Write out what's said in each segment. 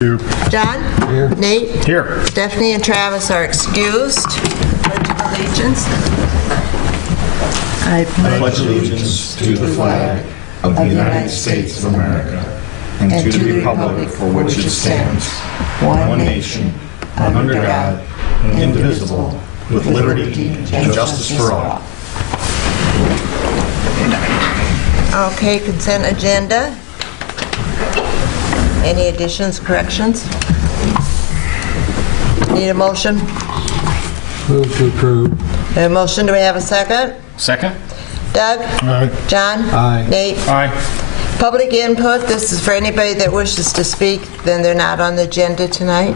Here. John? Here. Nate? Here. Stephanie and Travis are excused. Pledge of allegiance. I pledge allegiance to the flag of the United States of America and to the republic for which it stands, one nation, under God, indivisible, with liberty and justice for all. Okay, consent agenda. Any additions, corrections? Need a motion? Move to approve. A motion, do we have a second? Second. Doug? Aye. John? Aye. Nate? Aye. Public input, this is for anybody that wishes to speak, then they're not on the agenda tonight.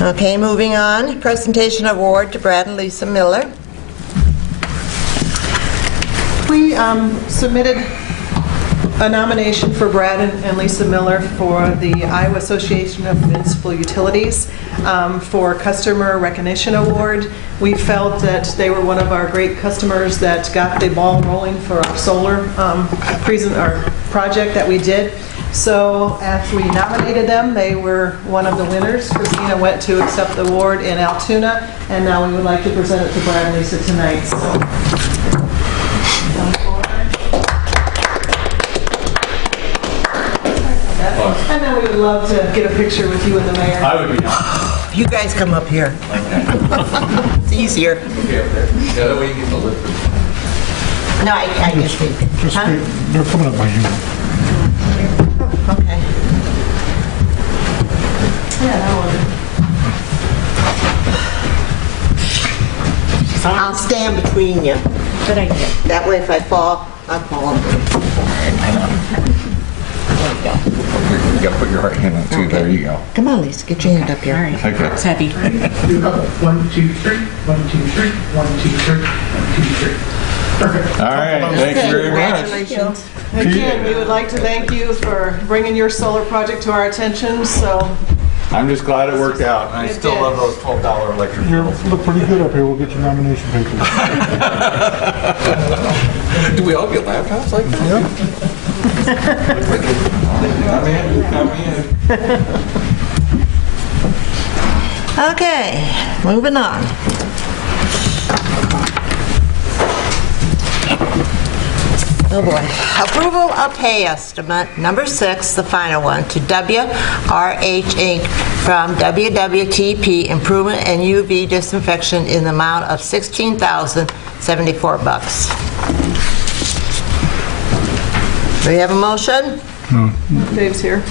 Okay, moving on. Presentation award to Brad and Lisa Miller. We submitted a nomination for Brad and Lisa Miller for the Iowa Association of Municipal Utilities for Customer Recognition Award. We felt that they were one of our great customers that got the ball rolling for our solar project that we did. So after we nominated them, they were one of the winners. Christina went to accept the award in Altoona, and now we would like to present it to Brad and Lisa tonight. So. And then we would love to get a picture with you and the mayor. I would be down. You guys come up here. It's easier. Okay, up there. The other way you get the lip. No, I just think. Huh? They're coming up by you. Okay. Yeah, that one. I'll stand between you. Good idea. That way if I fall, I'll fall. You got to put your right hand on it too. Okay. There you go. Come on, Lisa, get your hand up here. All right. Okay. It's heavy. 1, 2, 3. 1, 2, 3. 1, 2, 3. 1, 2, 3. Perfect. All right. Thank you very much. Congratulations. Again, we would like to thank you for bringing your solar project to our attention. So I'm just glad it worked out. I still love those $12 electric You bills. look pretty good up here. We'll get your nomination papers. Do we all get laptops like that? Yep. I'm in. Okay, moving on. Oh boy. Approval of pay estimate number 6, the final one, to WRH Inc. from WWTP Improvement and UV Disinfection in the amount of $16,074. Do we have a motion? Dave's here.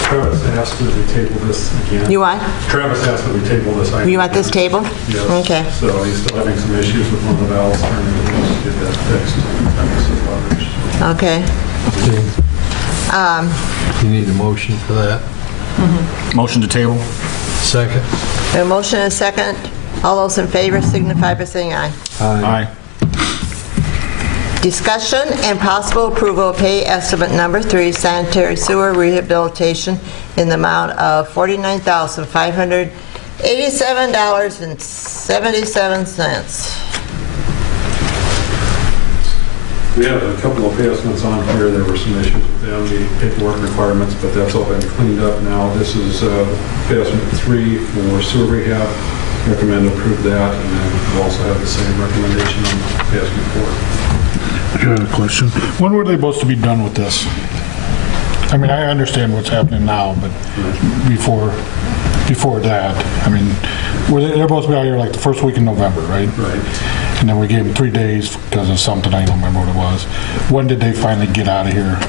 Travis asked that we table this again. You want? Travis asked that we table this item. You want this table? Yes. Okay. So he's still having some issues with one of the valves, turning to get that fixed. Okay. You need a motion for that? Motion to table. Second. A motion and a second. All those in favor signify by saying aye. Aye. Discussion and possible approval of pay estimate number 3, sanitary sewer rehabilitation in the amount of $49,587.77. We have a couple of pay estimates on here. There were some issues with them, the paperwork requirements, but that's all been cleaned up now. This is pay estimate 3 for sewer rehab. Recommend to approve that, and then we'll also have the same recommendation on pay estimate 4. I got a question. When were they supposed to be done with this? I mean, I understand what's happening now, but before that, I mean, they're supposed to be out here like the first week in November, right? Right. And then we gave them 3 days because of something, I don't remember what it was. When did they finally get out of here?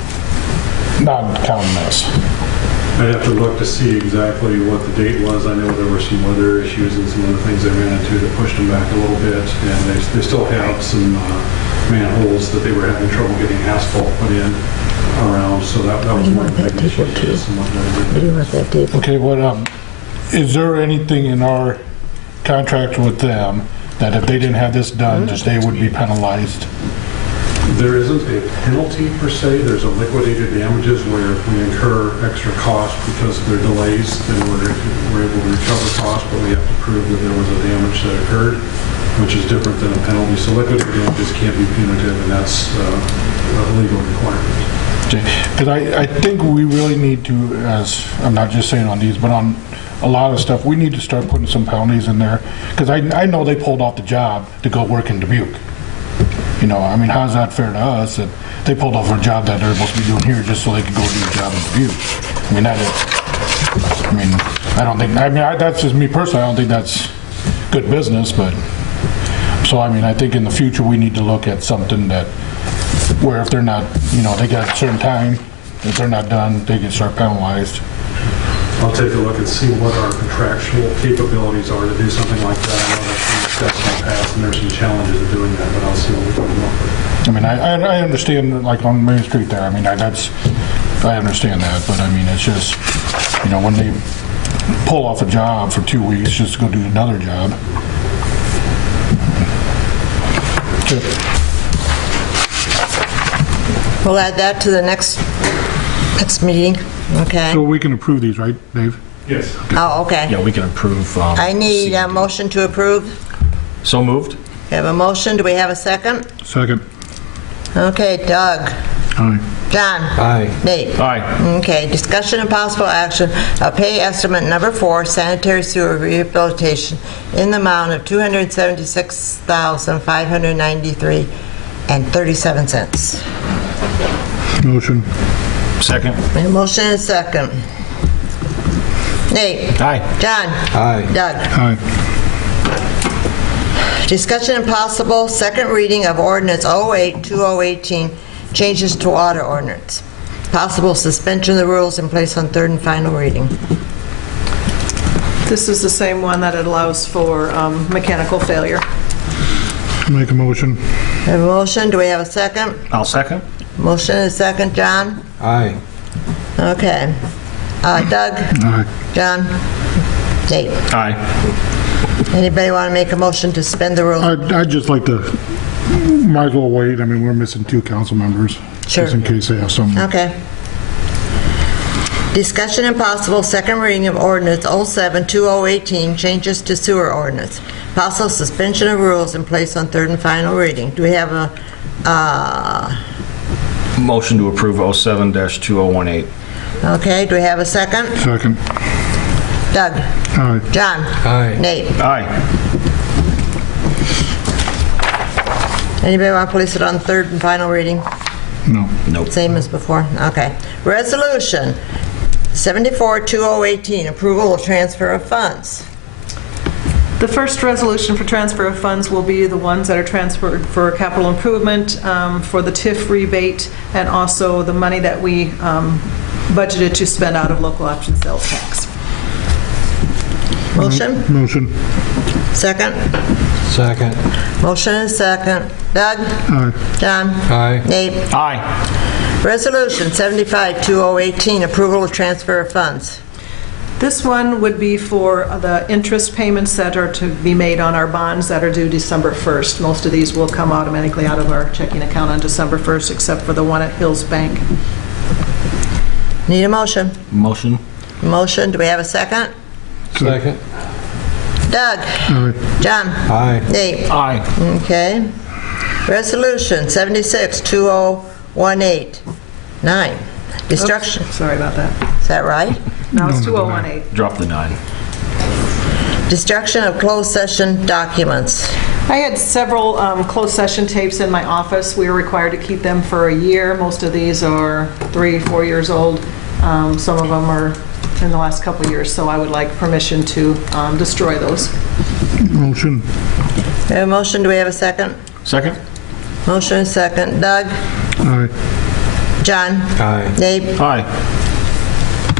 Not counting this. I'd have to look to see exactly what the date was. I know there were some weather issues and some other things they ran into that pushed them back a little bit, and they still have some manholes that they were having trouble getting asphalt put in around, so that was one of the big issues. What do you want that table? Okay, is there anything in our contract with them that if they didn't have this done, just they would be penalized? There isn't a penalty per se. There's a liquidated damages where if we incur extra cost because of their delays, then we're able to recover costs, but we have to prove that there was a damage that occurred, which is different than a penalty. So liquidated damages can't be punitive, and that's a legal requirement. Because I think we really need to, as, I'm not just saying on these, but on a lot of stuff, we need to start putting some penalties in there. Because I know they pulled off the job to go work in Dubuque. You know, I mean, how's that fair to us that they pulled off a job that they're supposed to be doing here just so they could go do a job in Dubuque? I mean, I don't think, that's just me personally, I don't think that's good business, but, so, I mean, I think in the future, we need to look at something that, where if they're not, you know, they got a certain time, if they're not done, they can start penalized. I'll take a look and see what our contractual capabilities are to do something like that. I know that's been discussed in the past, and there's some challenges of doing that, but I'll see what we can come up with. I mean, I understand, like on Main Street there, I mean, I understand that, but I mean, it's just, you know, when they pull off a job for 2 weeks just to go do another job. Okay. We'll add that to the next meeting, okay? So we can approve these, right, Dave? Yes. Oh, okay. Yeah, we can approve. I need a motion to approve. So moved? We have a motion. Do we have a second? Second. Okay, Doug. Aye. John. Aye. Nate. Aye. Okay, discussion and possible action of pay estimate number 4, sanitary sewer rehabilitation in the amount of $276,593.37. Motion. Second? A motion and a second. Nate. Aye. John. Aye. Doug. Aye. Discussion and possible second reading of ordinance 08-2018, changes to water ordinance. Possible suspension of the rules in place on third and final reading. This is the same one that it allows for mechanical failure. Make a motion. We have a motion. Do we have a second? I'll second. Motion and a second. John? Aye. Okay. Doug? Aye. John? Nate? Aye. Anybody want to make a motion to suspend the rules? I'd just like to, might as well wait. I mean, we're missing 2 council members. Sure. Just in case they have something. Okay. Discussion and possible second reading of ordinance 07-2018, changes to sewer ordinance. Possible suspension of rules in place on third and final reading. Do we have a Motion to approve 07-2018. okay, do we have a second? Second. Doug? Aye. John? Aye. Nate? Aye. Anybody want to place it on third and final reading? No. Nope. Same as before? Okay. Resolution 74-2018, approval of transfer of funds. The first resolution for transfer of funds will be the ones that are transferred for capital improvement, for the TIF rebate, and also the money that we budgeted to spend out of local option sales tax. Motion? Motion. Second? Second. Motion and second. Doug? Aye. John? Aye. Nate? Aye. Resolution 75-2018, approval of transfer of funds. This one would be for the interest payments that are to be made on our bonds that are due December 1st. Most of these will come automatically out of our checking account on December 1st, except for the one at Hills Bank. Need a motion? Motion? Motion. Do we have a second? Second. Doug? Aye. John? Aye. Nate? Aye. Okay. Resolution 76-2018-9. Destruction. Oops, sorry about that. Is that right? Now it's 2018. Drop the 9. Destruction of closed session documents. I had several closed session tapes in my office. We were required to keep them for a year. Most of these are 3-4 years old. Some of them are in the last couple of years, so I would like permission to destroy those. Motion. We have a motion. Do we have a second? Second? Motion and second. Doug? Aye. John? Aye. Nate? Aye.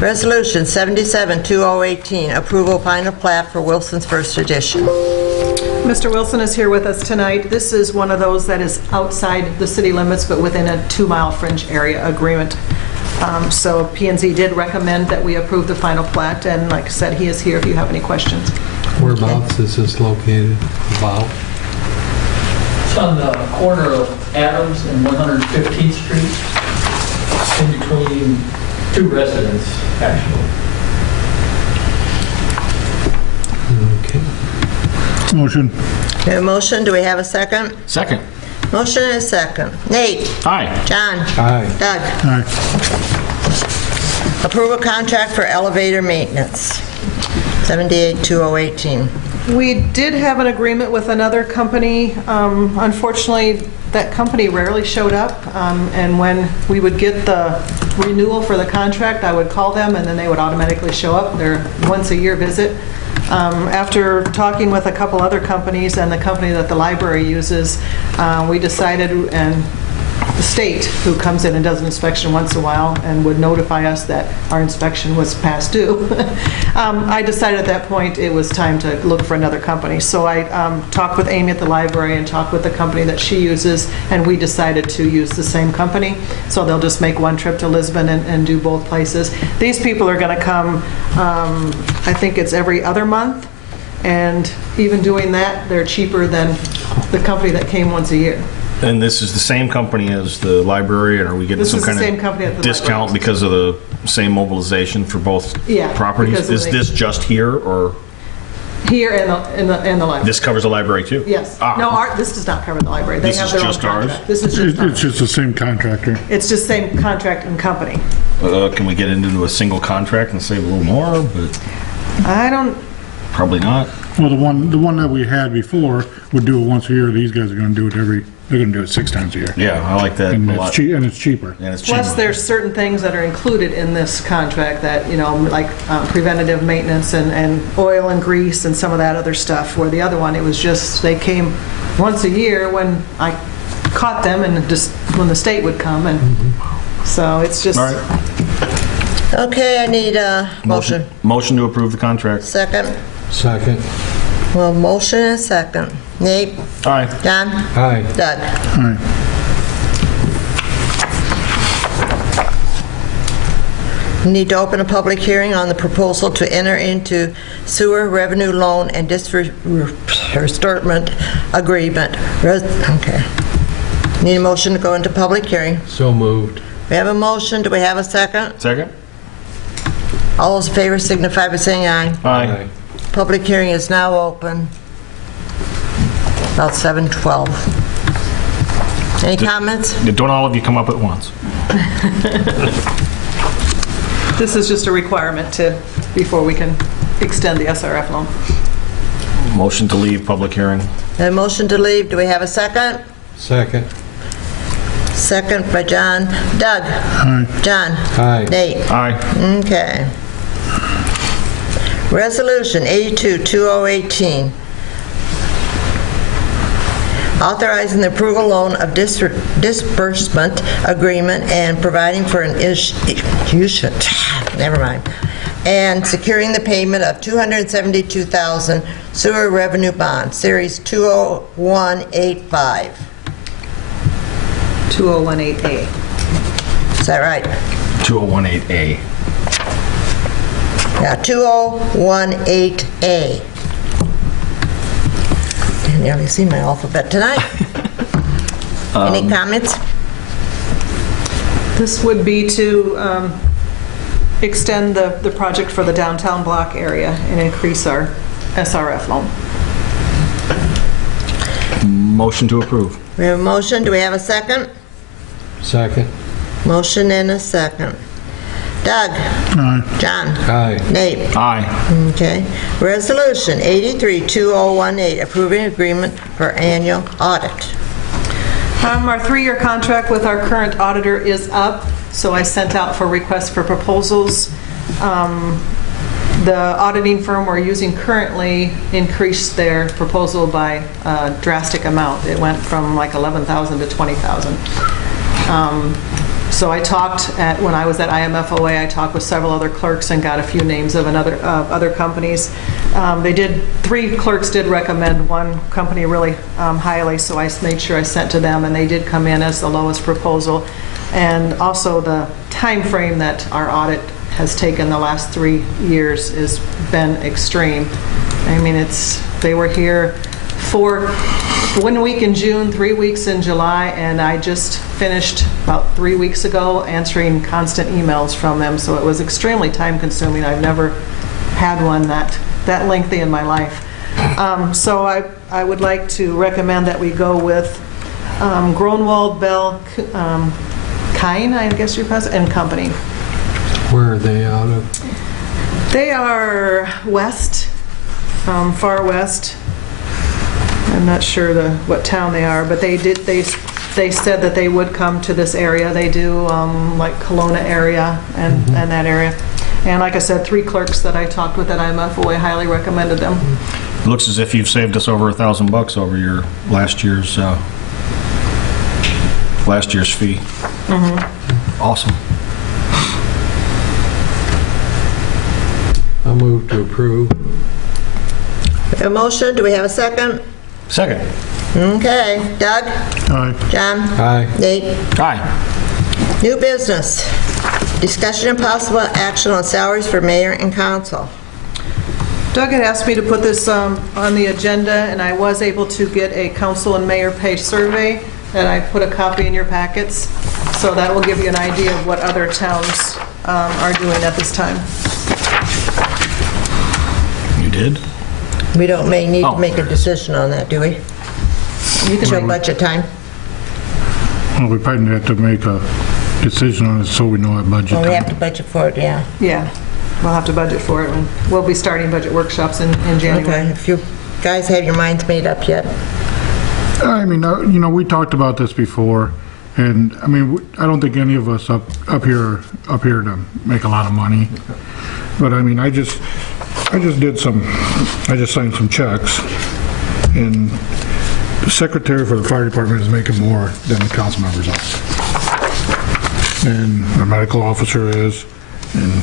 Resolution 77-2018, approval final plat for Wilson's First Edition. Mr. Wilson is here with us tonight. This is one of those that is outside the city limits, but within a 2-mile fringe area agreement. So P&Z did recommend that we approve the final plat, and like I said, he is here if you have any questions. Whereabouts is this located? About? It's on the corner of Adams and 115th Street, in between 2 residents, actually. Okay. Motion. We have a motion. Do we have a second? Second? Motion and a second. Nate? Aye. John? Aye. Doug? Aye. Approval contract for elevator maintenance, 782018. We did have an agreement with another company. Unfortunately, that company rarely showed up, and when we would get the renewal for the contract, I would call them, and then they would automatically show up. Their once-a-year visit. After talking with a couple other companies and the company that the library uses, we decided, and the state, who comes in and does an inspection once in a while and would notify us that our inspection was past due. I decided at that point it was time to look for another company. So I talked with Amy at the library and talked with the company that she uses, and we decided to use the same company. So they'll just make one trip to Lisbon and do both places. These people are going to come, I think it's every other month, and even doing that, they're cheaper than the company that came once a year. And this is the same company as the library, and are we getting This some is the kind same company at of the discount library. because of the same mobilization for both Yeah, properties? because of Is the- this just here, or Here and the library. this covers the library too? Yes. Ah. No, this does not cover the library. They This have is their own just ours? contract. This is just It's ours. just the same contractor. It's just same contract and company. Can we get into a single contract and save a little more? But I don't, probably not. Well, the one that we had before would do it once a year. These guys are going to do it they're going to do it 6 times a year. Yeah, I like that And a it's lot. and it's cheaper. And it's cheaper. plus there's certain things that are included in this contract that, like preventative maintenance and oil and grease and some of that other stuff, where the other one, it was just, they came once a year when I caught them and just when the state would come, and so it's just. All right. Okay, I need a motion. Motion to approve the contract. Second. Second. Well, motion and a second. Nate? Aye. John? Aye. Doug? All right. We need to open a public hearing on the proposal to enter into sewer revenue loan and disbursement agreement. Okay. Need a motion to go into public hearing. So moved. We have a motion. Do we have a second? Second? All those in favor signify by saying aye. Aye. Public hearing is now open. About 7:12. Any comments? Don't all of you come up at once. This is just a requirement before we can extend the SRF loan. Motion to leave public hearing. A motion to leave. Do we have a second? Second. Second by John. Doug? John? Aye. Nate? Aye. Okay. Resolution 82-2018. Authorizing the approval loan of disbursement agreement and providing for an and securing the payment of $272,000 sewer revenue bond, Series 20185. 2018A. Is that right? 2018A. Yeah, 2018A. Didn't nearly see my alphabet tonight. Any comments? This would be to extend the project for the downtown block area and increase our SRF loan. Motion to approve. We have a motion. Do we have a second? Second. Motion and a second. Doug? John? Aye. Nate? Aye. Okay. Resolution 83-2018, approving agreement for annual audit. Our 3-year contract with our current auditor is up, so I sent out for requests for proposals. The auditing firm we're using currently increased their proposal by a drastic amount. It went from like $11,000 to $20,000. So I talked when I was at IMFOA, I talked with several other clerks and got a few names of other companies. 3 clerks did recommend one company really highly, so I made sure I sent to them, and they did come in as the lowest proposal. And also the time frame that our audit has taken the last 3 years has been extreme. I mean, they were here for 1 week in June, 3 weeks in July, and I just finished about 3 weeks ago answering constant emails from them, so it was extremely time consuming. I've never had one that lengthy in my life. So I would like to recommend that we go with Gronwald, Bell, Kine, I guess you're present, and Company. Where are they out of? They are west, far west. I'm not sure what town they are, but they said that they would come to this area. They do like Kelowna area and that area. And like I said, 3 clerks that I talked with at IMFOA highly recommended them. It looks as if you've saved us over $1,000 over your last year's fee. Awesome. I'll move to approve. A motion, do we have a second? Second. Okay, Doug? Aye. John? Aye. Nate? Aye. New business. Discussion and possible action on salaries for mayor and council. Doug had asked me to put this on the agenda, and I was able to get a council and mayor pay survey, and I put a copy in your packets, so that will give you an idea of what other towns are doing at this time. You did? We don't need to Oh. make a decision on that, do we? You can Till budget time? Well, we probably have to make a decision on it so we know our budget. Well, we have to budget for it, yeah. Yeah, we'll have to budget for it. We'll be starting budget workshops in January. Okay, if you guys have your minds made up yet. I mean, we talked about this before, and I mean, I don't think any of us up here to make a lot of money. But I mean, I just signed some checks, and the secretary for the fire department is making more than the council members are. And the medical officer is, and,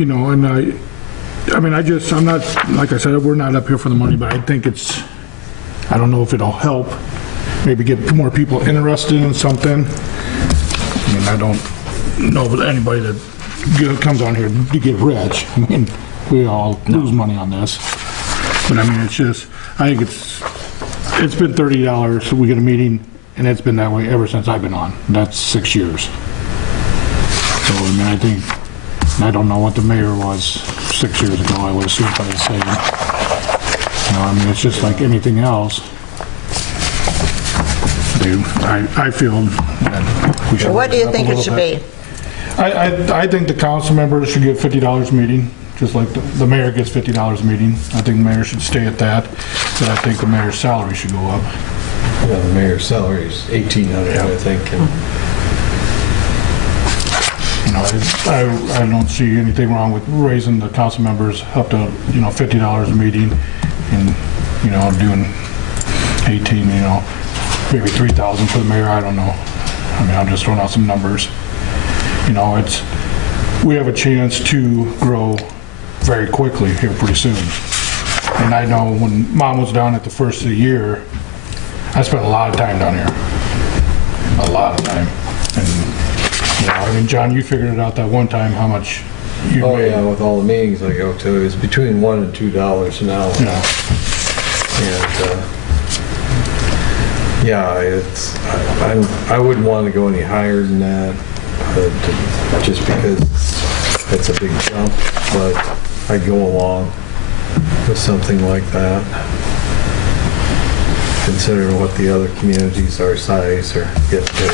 and I'm not, like I said, we're not up here for the money, but I think I don't know if it'll help, maybe get more people interested in something. I mean, I don't know of anybody that comes on here to get rich. I mean, we all lose money on this. But I mean, I think it's been $30, we get a meeting, and it's been that way ever since I've been on. That's 6 years. So, I mean, I don't know what the mayor was 6 years ago. I would assume probably the same. I mean, it's just like anything else. I feel that we should... What do you think it should be? I think the council members should get $50 a meeting, just like the mayor gets $50 a meeting. I think the mayor should stay at that, but I think the mayor's salary should go up. Yeah, the mayor's salary is $1,800, I think. I don't see anything wrong with raising the council members up to, $50 a meeting and, doing 18, maybe 3,000 for the mayor, I don't know. I mean, I'm just throwing out some numbers. We have a chance to grow very quickly here pretty soon. And I know when Mom was down at the first of the year, I spent a lot of time down here. A lot of time. And, I mean, John, you figured it out that one time how much you made. Yeah, with all the meetings I go to, it's between $1 and $2 an hour. Yeah. And, I wouldn't want to go any higher than that, just because it's a big jump, but I'd go along with something like that, considering what the other communities our size are getting paid.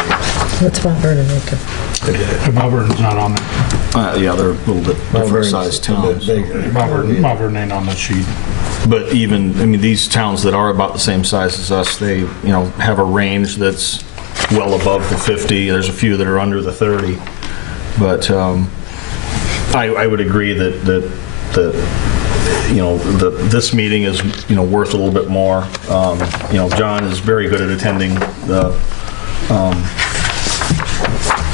What's Mount Vernon making? Mount Vernon's not on there. Yeah, they're a little bit different sized towns. Mount Vernon ain't on the sheet. But even, these towns that are about the same size as us, they, have a range that's well above the 50. There's a few that are under the 30. But I would agree that this meeting is, worth a little bit more. John is very good at attending the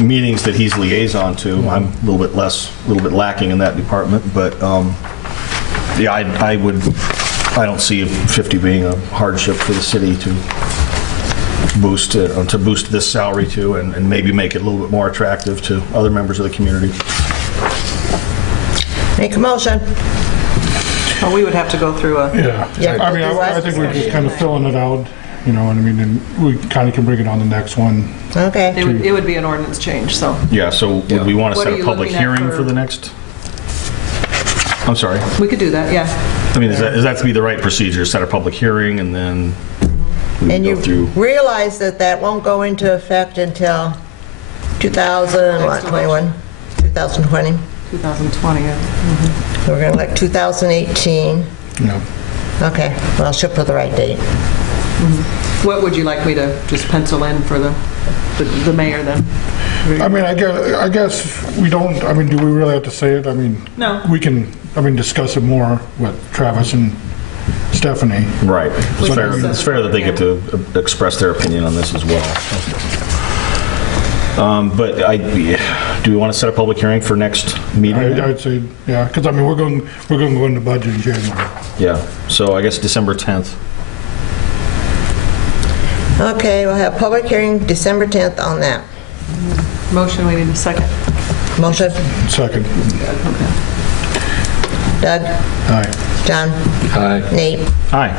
meetings that he's liaison to. I'm a little bit lacking in that department, but I don't see 50 being a hardship for the city to boost this salary to, and maybe make it a little bit more attractive to other members of the community. Make a motion. Well, we would have to go through a... Yeah. Yeah, I mean, I think we're just kind of filling it out, what I mean, and we kind of can bring it on the next one. Okay. It would be an ordinance change, so... Yeah, so would we want to What set are a you public looking at hearing for- for the next? I'm sorry. We could do that, yeah. Is that to be the right procedure? Set a public hearing and then we would And go you through. realize that that won't go into effect until 2021, 2020. 2020. We're going to elect 2018. Yeah. Okay, well, she'll put the right date. What would you like me to just pencil in for the mayor then? I mean, I guess we don't, I mean, do we really have to say it? I mean, No. we can, I mean, discuss it more with Travis and Stephanie. Right. We It's fair, can it's fair that they get to express their opinion on this as well. But do we want to set a public hearing for next meeting? I'd say, yeah, because I mean, we're going to go into budget in January. Yeah, so I guess December 10th. Okay, we'll have public hearing December 10th on that. Motion, we need a second. Motion, Second. Doug, Aye. John, Aye. Nate. Aye.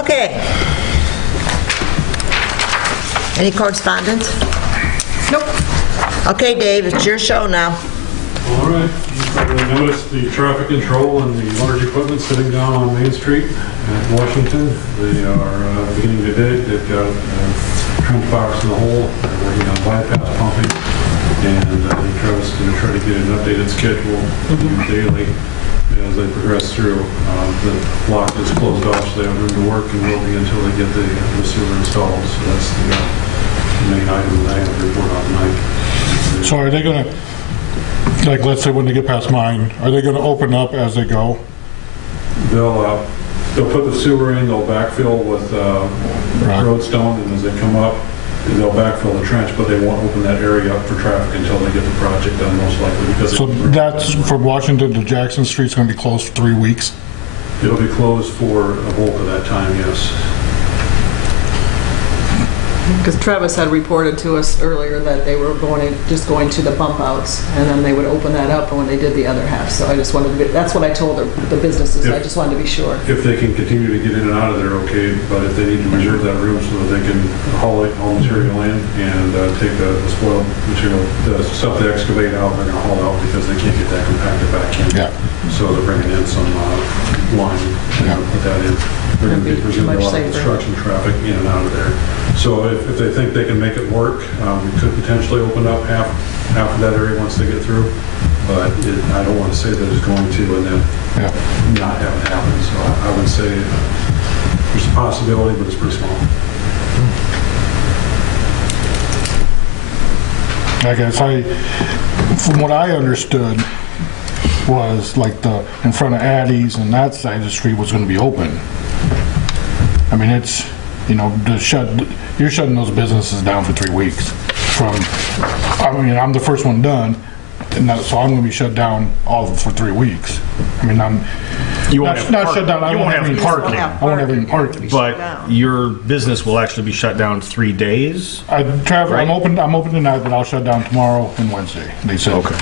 Okay. Any correspondence? Nope. Okay, Dave, it's your show now. All right, you probably noticed the traffic control and the large equipment sitting down on Main Street at Washington. They are beginning to dig. They've got a trench box in the hole. They're working on bypass pumping. And Travis is going to try to get an updated schedule daily as they progress through. The block is closed off, so they have room to work and will be until they get the sewer installed. So that's the main item that I have to report on tonight. So are they going to, like, let's say when they get past mine, are they going to open up as they go? They'll put the sewer in, they'll backfill with roadstone, and as they come up, they'll backfill the trench, but they won't open that area up for traffic until they get the project done, most likely, because So that's from Washington to Jackson Street's going to be closed for 3 weeks? it'll be closed for a bulk of that time, yes. Because Travis had reported to us earlier that they were just going to the bump outs, and then they would open that up when they did the other half. So I just wanted to that's what I told the businesses. I just wanted to be sure. If they can continue to get in and out of there, okay, but if they need to reserve that room so that they can haul material in and take the spoiled material, the stuff they excavate out, they're going to haul out because they can't get that compacted back in. Yeah. So they're bringing in some line and put that in. They're going to be presumably a lot of construction traffic in and out of there. So if they think they can make it work, we could potentially open up half of that area once they get through. But I don't want to say that it's going to and then not have it happen. So I would say there's a possibility, but it's pretty small. I guess from what I understood, was like the in front of Addie's and that side of the street was going to be open. I mean, it's, you know, you're shutting those businesses down for 3 weeks. I mean, I'm the first one done, and so I'm going to be shut down for 3 weeks. I mean, You won't have shut down. You won't have any parking. I won't have any parking. But your business will actually be shut down 3 days? Travis, Right? I'm open tonight, but I'll shut down tomorrow and Wednesday. They said. Okay.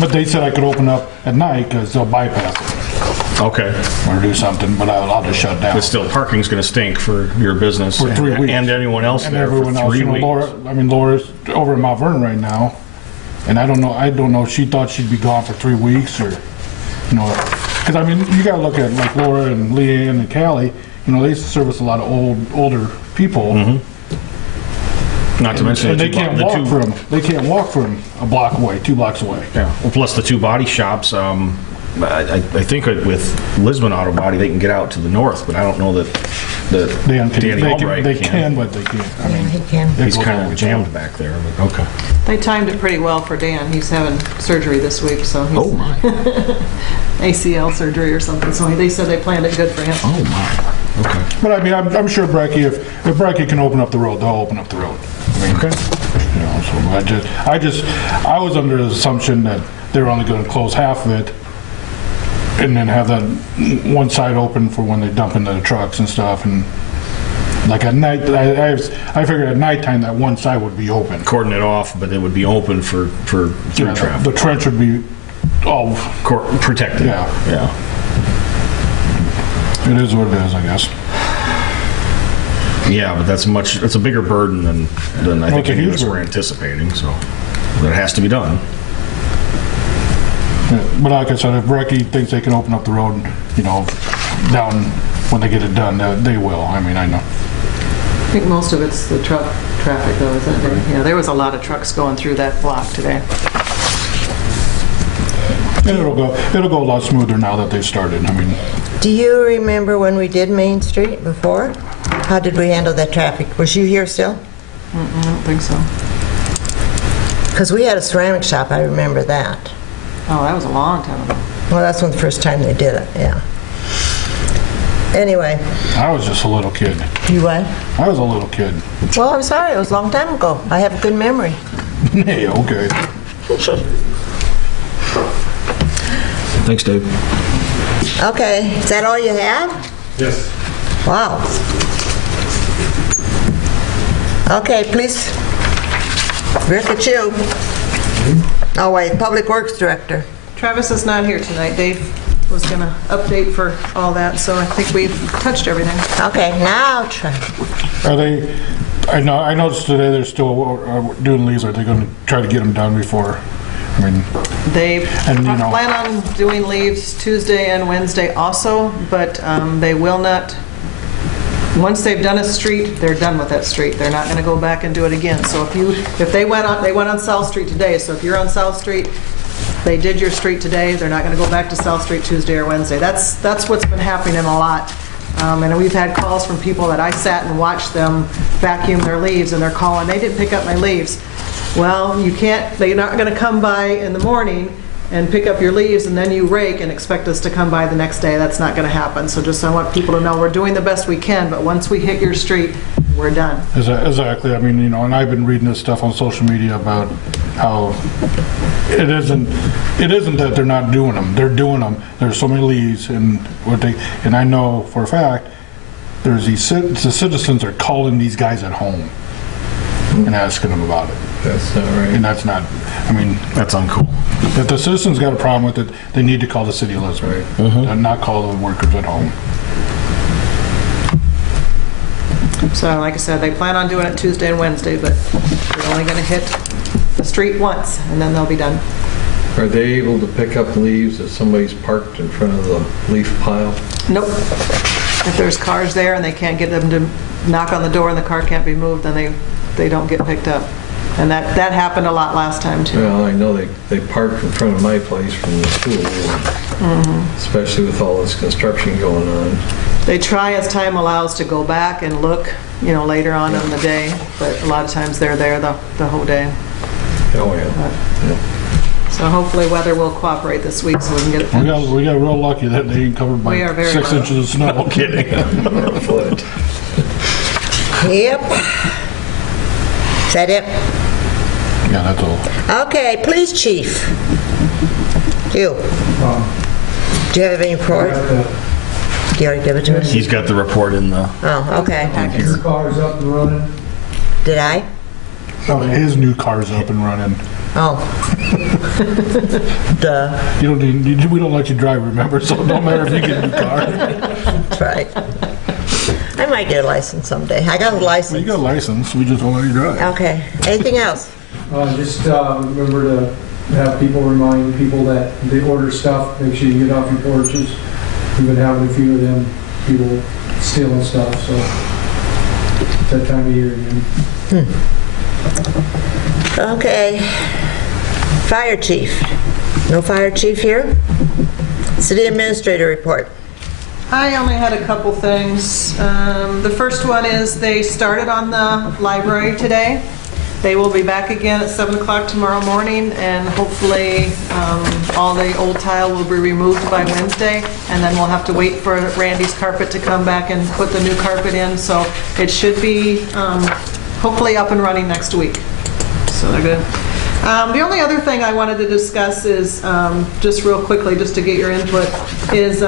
But they said I could open up at night because they'll bypass it Okay. or do something. But I'll just shut down. But still, parking's going to stink for your business For 3 weeks. and anyone else And there everyone for else. 3 You know, weeks. Laura's over in Mount Vernon right now, and I don't know if she thought she'd be gone for 3 weeks or, you know, because I mean, you got to look at like Laura and Leanne and Callie. You know, they service a lot of older people. Mm-hmm. Not to mention And the they two, can't the walk two, from. They can't walk from a block away, 2 blocks away. yeah. Well, plus the 2 body shops. I think with Lisbon Auto Body, they can get out to the north, but I don't know that Danny Albright They can, but they can't. I mean, He can. He's kind of jammed back there. But okay. They timed it pretty well for Dan. He's having surgery this week, so he's Oh my. ACL surgery or something. So they said they planned it good for him. Oh my. Okay. But I mean, I'm sure Brecky, if Brecky can open up the road, they'll open up the road. I mean, Okay. You know, so I was under the assumption that they were only going to close half of it and then have that one side open for when they dump into the trucks and stuff. And like at night, I figured at nighttime that one side would be open. Cordon it off, but it would be open for through traffic. The trench would be all Protected. Yeah. Yeah. It is what it is, I guess. Yeah, but it's a bigger burden than I think it's a any of huge us were burden. anticipating. So, but it has to be done. Yeah, but like I said, if Brecky thinks they can open up the road, you know, down when they get it done, they will. I mean, I know. I think most of it's the truck traffic though, isn't it? Yeah, there was a lot of trucks going through that block today. And it'll go a lot smoother now that they've started. I mean, Do you remember when we did Main Street before? How did we handle that traffic? Was you here still? I don't think so. Because we had a ceramic shop, I remember that. Oh, that was a long time ago. Well, that's when the first time they did it, yeah. Anyway, I was just a little kid. you what? I was a little kid. Well, I'm sorry, it was a long time ago. I have a good memory. Hey, okay. Thanks, Dave. Okay, is that all you have? Yes. Wow. Okay, please. Rick, it's you. Oh, wait, Public Works Director. Travis is not here tonight. Dave was going to update for all that, so I think we've touched everything. Okay, now try. Are they, I noticed today they're still doing leaves. Are they going to try to get them done before? I mean, They And, you know- plan on doing leaves Tuesday and Wednesday also, but they will not, once they've done a street, they're done with that street. They're not going to go back and do it again. So if they went on South Street today, so if you're on South Street, they did your street today, they're not going to go back to South Street Tuesday or Wednesday. That's what's been happening a lot. And we've had calls from people that I sat and watched them vacuum their leaves, and they're calling, they didn't pick up my leaves. Well, you can't, they're not going to come by in the morning and pick up your leaves and then you rake and expect us to come by the next day. That's not going to happen. So just I want people to know we're doing the best we can, but once we hit your street, we're done. Exactly. I mean, and I've been reading this stuff on social media about how it isn't that they're not doing them. They're doing them. There's so many leaves, and I know for a fact the citizens are calling these guys at home and asking them about it. That's not right. And that's not, I mean, That's uncool. if the citizens got a problem with it, they need to call the city of Lisbon and not call the workers at home. So like I said, they plan on doing it Tuesday and Wednesday, but they're only going to hit the street once and then they'll be done. Are they able to pick up leaves if somebody's parked in front of the leaf pile? Nope. If there's cars there and they can't get them to knock on the door and the car can't be moved, then they don't get picked up. And that happened a lot last time too. Well, I know they parked in front of my place from the school, especially with all this construction going on. They try as time allows to go back and look, later on in the day, but a lot of times they're there the whole day. Oh, yeah. So hopefully weather will cooperate this week so we can get it finished. We got real lucky that they ain't covered We are by very 6 lucky. inches of snow. No kidding. Foot. Yep. Is that it? Yeah, that's all. Okay, police chief. You. Do you have any report? Do you already give it to us? He's got the report in the Oh, okay. His car's up and running. Did I? Oh, his new car's up and running. Oh. Duh. We don't let you drive, remember? So it don't matter if you get a new car. That's right. I might get a license someday. I got a You license. got a license, we just don't let you drive. Okay. Anything else? Just remember to have people remind people that they order stuff, make sure you get off your porches. We've been having a few of them, people stealing stuff, so it's that time of year again. Okay. Fire chief. No fire chief here? City administrator report. I only had a couple things. The first one is they started on the library today. They will be back again at 7 o'clock tomorrow morning, and hopefully all the old tile will be removed by Wednesday, and then we'll have to wait for Randy's carpet to come back and put the new carpet in. So it should be hopefully up and running next week. So they're good. The only other thing I wanted to discuss is, just real quickly, just to get your input, is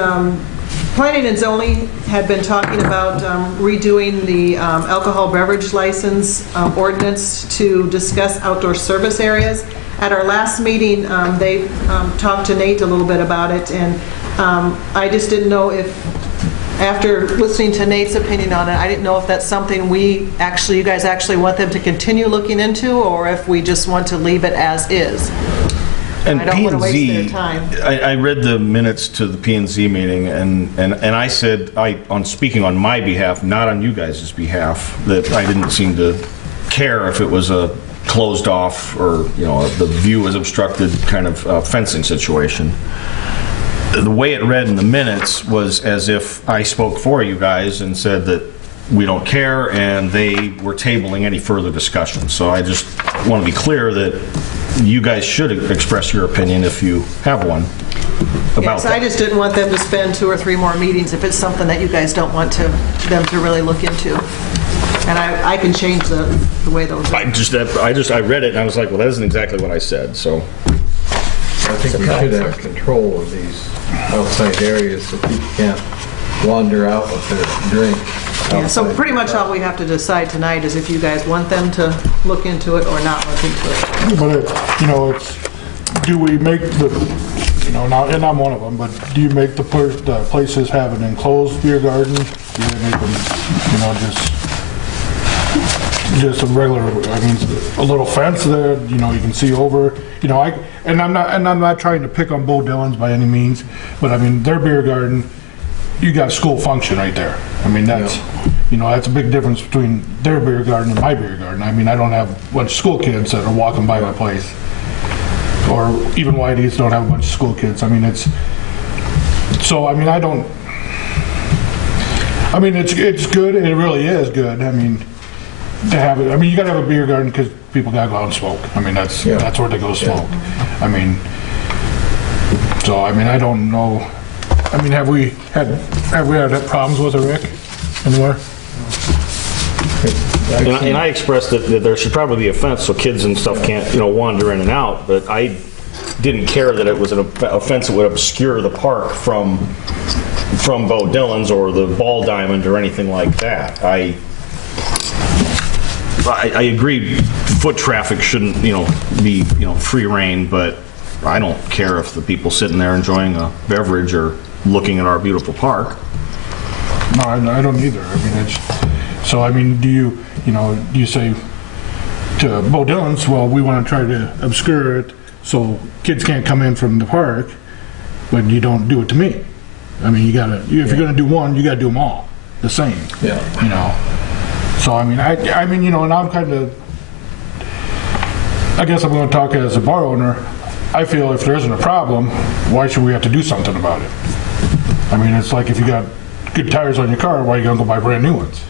Planning and Zoning had been talking about redoing the alcohol beverage license ordinance to discuss outdoor service areas. At our last meeting, they talked to Nate a little bit about it, and I just didn't know if, after listening to Nate's opinion on it, I didn't know if that's something you guys actually want them to continue looking into, or if we just want to leave it as is. And I don't want to waste their P&Z, time. I read the minutes to the P&Z meeting, and I said, on speaking on my behalf, not on you guys' behalf, that I didn't seem to care if it was a closed off or, the view was obstructed kind of fencing situation. The way it read in the minutes was as if I spoke for you guys and said that we don't care, and they were tabling any further discussion. So I just want to be clear that you guys should express your opinion if you have one about Yes, that. I just didn't want them to spend 2 or 3 more meetings if it's something that you guys don't want them to really look into. And I can change the way those are. I read it and I was like, well, that isn't exactly what I said. So I think we should have control of these outside areas so people can't wander out with their drink. Yeah, so outside. pretty much all we have to decide tonight is if you guys want them to look into it or not look into it. But it's, do we make now, and I'm one of them, but do you make the places have an enclosed beer garden? Do you make them, just a regular, a little fence there, you can see over, I'm not trying to pick on Bo Dillon's by any means, but their beer garden, you got school function right there. That's, that's a big difference between their beer garden and my beer garden. I don't have a bunch of school kids that are walking by my place. Or even Whitey's don't have a bunch of school kids. It's good. It really is good. To have it. You got to have a beer garden because people got to go out and smoke. That's where they go smoke. I don't know. Have we had problems with it, Rick? Anywhere? And I expressed that there should probably be a fence so kids and stuff can't, wander in and out, but I didn't care that it was a fence that would obscure the park from Bo Dillon's or the Ball Diamond or anything like that. I agree foot traffic shouldn't, be, free reign, but I don't care if the people sitting there enjoying a beverage or looking at our beautiful park. No, I don't either. Do you say to Bo Dillon's, well, we want to try to obscure it so kids can't come in from the park, but you don't do it to me. You gotta, if you're gonna do one, you gotta do them all the same. Yeah. So and I'm kind of, I guess I'm going to talk as a bar owner. I feel if there isn't a problem, why should we have to do something about it? It's like if you got good tires on your car, why are you going to go buy brand new ones?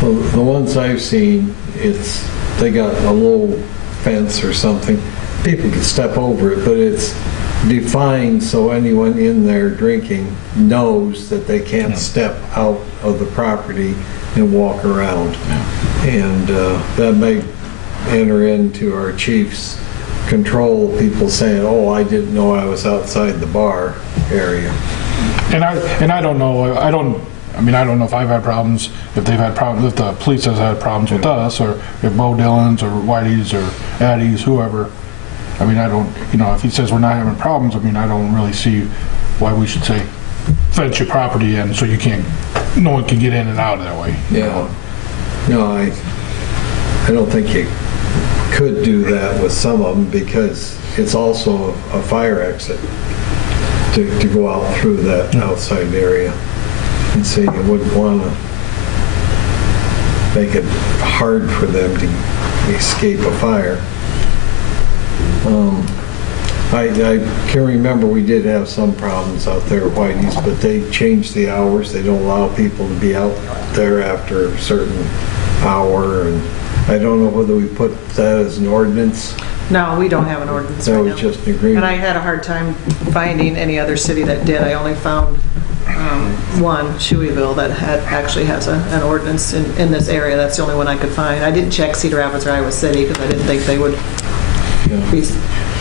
Well, the ones I've seen, they got a little fence or something. People can step over it, but it's defined so anyone in there drinking knows that they can't step out of the property and walk around. And that may enter into our chief's control, people saying, oh, I didn't know I was outside the bar area. And I don't know. I don't know if I've had problems, if they've had problems, if the police has had problems with us, or if Bo Dillon's or Whitey's or Addie's, whoever. I don't, if he says we're not having problems, I don't really see why we should say fence your property in so no one can get in and out of that way. Yeah. No, I don't think you could do that with some of them because it's also a fire exit to go out through that outside area. And so you wouldn't want to make it hard for them to escape a fire. I can remember we did have some problems out there at Whitey's, but they changed the hours. They don't allow people to be out there after a certain hour. And I don't know whether we put that as an ordinance. No, we don't have an ordinance That right was now. just an agreement. And I had a hard time finding any other city that did. I only found one, Shoeyville, that actually has an ordinance in this area. That's the only one I could find. I didn't check Cedar Rapids or Iowa City because I didn't think they would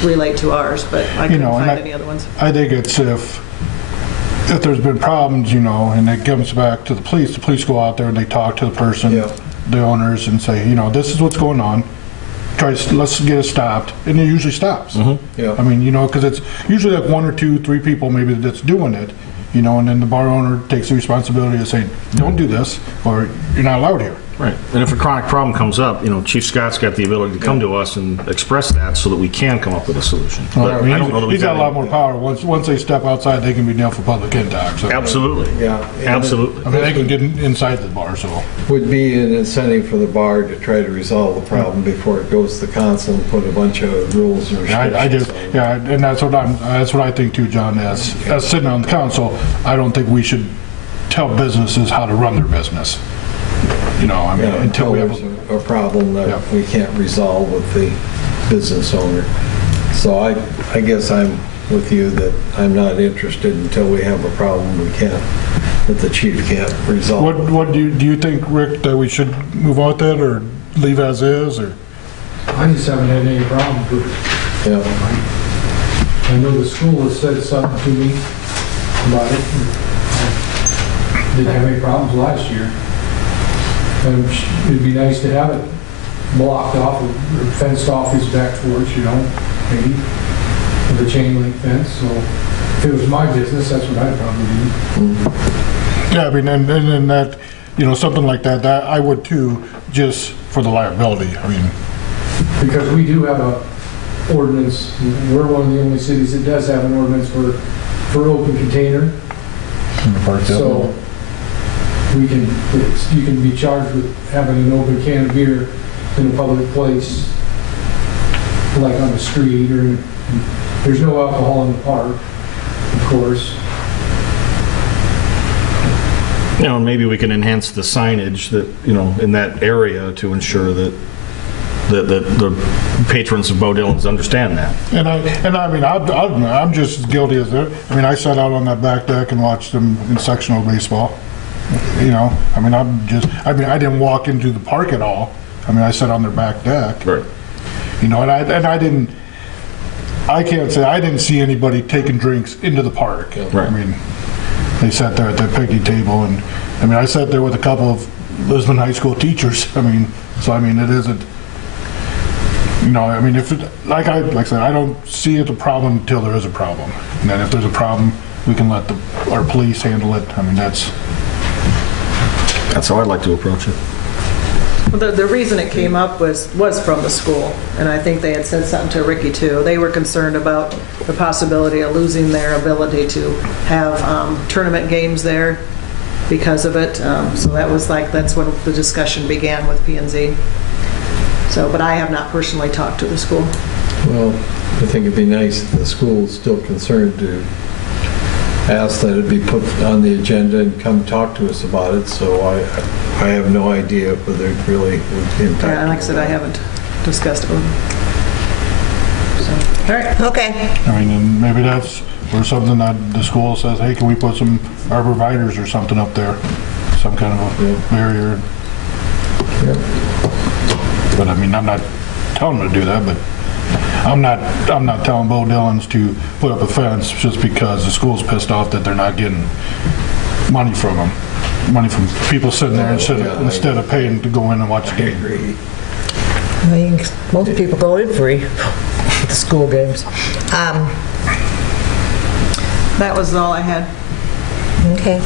relate to ours, but I couldn't find any other ones. I think it's if there's been problems, and it comes back to the police go out there and they talk to the person, the owners, and say, this is what's going on. Let's get it stopped, and it usually stops. Because it's usually like 1 or 2, 3 people maybe that's doing it, and then the bar owner takes the responsibility to say, don't do this, or you're not allowed here. Right. And if a chronic problem comes up, Chief Scott's got the ability to come to us and express that so that we can come up with a solution. But I mean, I don't know that he's we've got a lot more power. Once they step outside, they can be nailed for public impact. So. Absolutely. Yeah. Absolutely. I mean, they can get inside the bar, so. Would be an incentive for the bar to try to resolve the problem before it goes to the council and put a bunch of rules and restrictions. I just, on it. yeah, and that's what I think too, John. As sitting on the council, I don't think we should tell businesses how to run their business. I mean, until we have a problem that we can't resolve with the business owner. So I guess I'm with you that I'm not interested until we have a problem that the chief can't resolve. What do you think, Rick, that we should move on with that or leave as is, or? I just haven't had any problems with it. Yeah. I know the school has said something to me about it. Didn't have any problems last year. And it'd be nice to have it blocked off or fenced off his back porch, maybe, with a chain link fence. So if it was my business, that's what I'd probably do. Yeah, I mean, and that, something like that I would too, just for the liability. I mean, because we do have a ordinance. We're one of the only cities that does have an ordinance for open container. So you can be charged with having an open can of beer in a public place, like on the street, or there's no alcohol in the park, of course. Maybe we can enhance the signage that, in that area to ensure that the patrons of Bo Dillon's understand that. and I mean, I'm just as guilty as them. I mean, I sat out on that back deck and watched them in sectional baseball. I mean, I didn't walk into the park at all. I mean, I sat on their back deck. Right. I can't say I didn't see anybody taking drinks into the park. Right. I mean, they sat there at that picnic table, and I mean, I sat there with a couple of Lisbon high school teachers. I mean, it isn't. I mean, if it, like I said, I don't see it a problem until there is a problem, and then if there's a problem, we can let our police handle it. I mean, that's how I'd like to approach it. Well, the reason it came up was from the school, and I think they had said something to Ricky too. They were concerned about the possibility of losing their ability to have tournament games there because of it. So that's when the discussion began with P&Z. So, but I have not personally talked to the school. Well, I think it'd be nice if the school's still concerned to ask that it be put on the agenda and come talk to us about it. So I have no idea whether it really would impact. Yeah, like I said, I haven't discussed it with them. So, all right. Okay. I mean, and maybe that's or something that the school says, hey, can we put some arborvitaes or something up there, some kind of a barrier. But I mean, I'm not telling them to do that, but I'm not telling Bo Dillon's to put up a fence just because the school's pissed off that they're not getting money from them. Money from people sitting there instead of paying to go in and watch the game. I mean, most people go in free at the school games. That was all I had. Okay.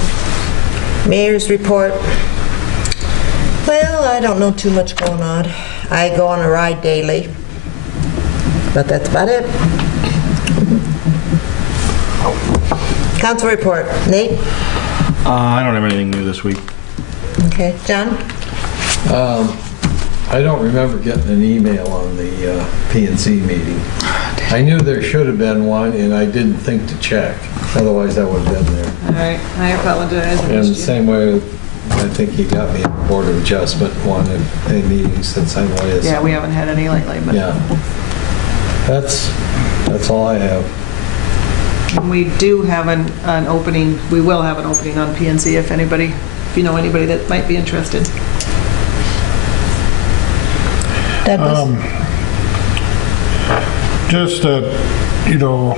Mayor's report. Well, I don't know too much going on. I go on a ride daily, but that's about it. Council report. Nate? I don't have anything new this week. Okay. John? I don't remember getting an email on the P&Z meeting. I knew there should have been one, and I didn't think to check. Otherwise, I would have been there. All right. I apologize. And the same way, I think he got me a Board of Adjustment one at a meeting since I was. Yeah, we haven't had any lately, but Yeah. That's all I have. we do have an opening. We will have an opening on P&Z if you know anybody that might be interested. Just that,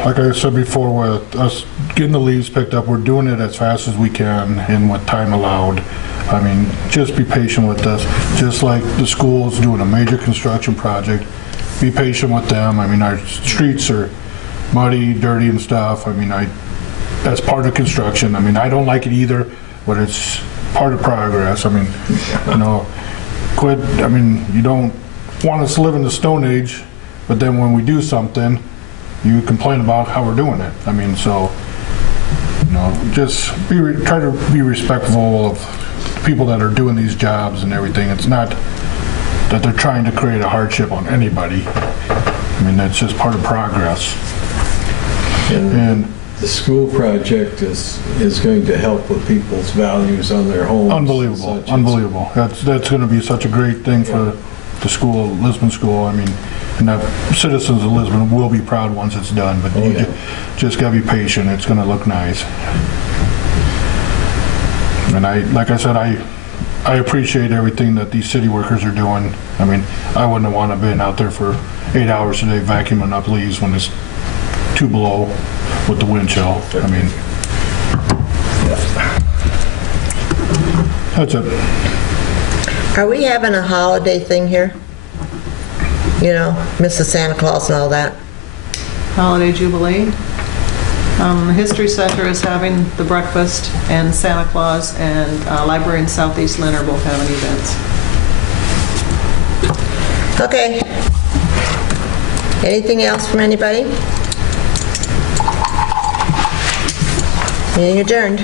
like I said before, with us getting the leaves picked up, we're doing it as fast as we can and with time allowed. I mean, just be patient with us. Just like the school's doing a major construction project, be patient with them. I mean, our streets are muddy, dirty and stuff. I mean, that's part of construction. I mean, I don't like it either, but it's part of progress. I mean, quit, I mean, you don't want us to live in the Stone Age, but then when we do something, you complain about how we're doing it. I mean, so, you know, just try to be respectful of the people that are doing these jobs and everything. It's not that they're trying to create a hardship on anybody. I mean, that's just part of progress. And the school project is going to help with people's values on their homes. unbelievable, unbelievable. That's going to be such a great thing for the school, Lisbon School. I mean, and the citizens of Lisbon will be proud once it's done, but you just got to be patient. It's going to look nice. And like I said, I appreciate everything that these city workers are doing. I mean, I wouldn't have wanted to been out there for 8 hours a day vacuuming up leaves when it's 2 below with the wind chill. I mean, that's it. Are we having a holiday thing here? You know, Mrs. Santa Claus and all that? Holiday Jubilee. The History Center is having the breakfast, and Santa Claus and Library in Southeast Lynn are both having events. Okay. Anything else from anybody? Meeting adjourned.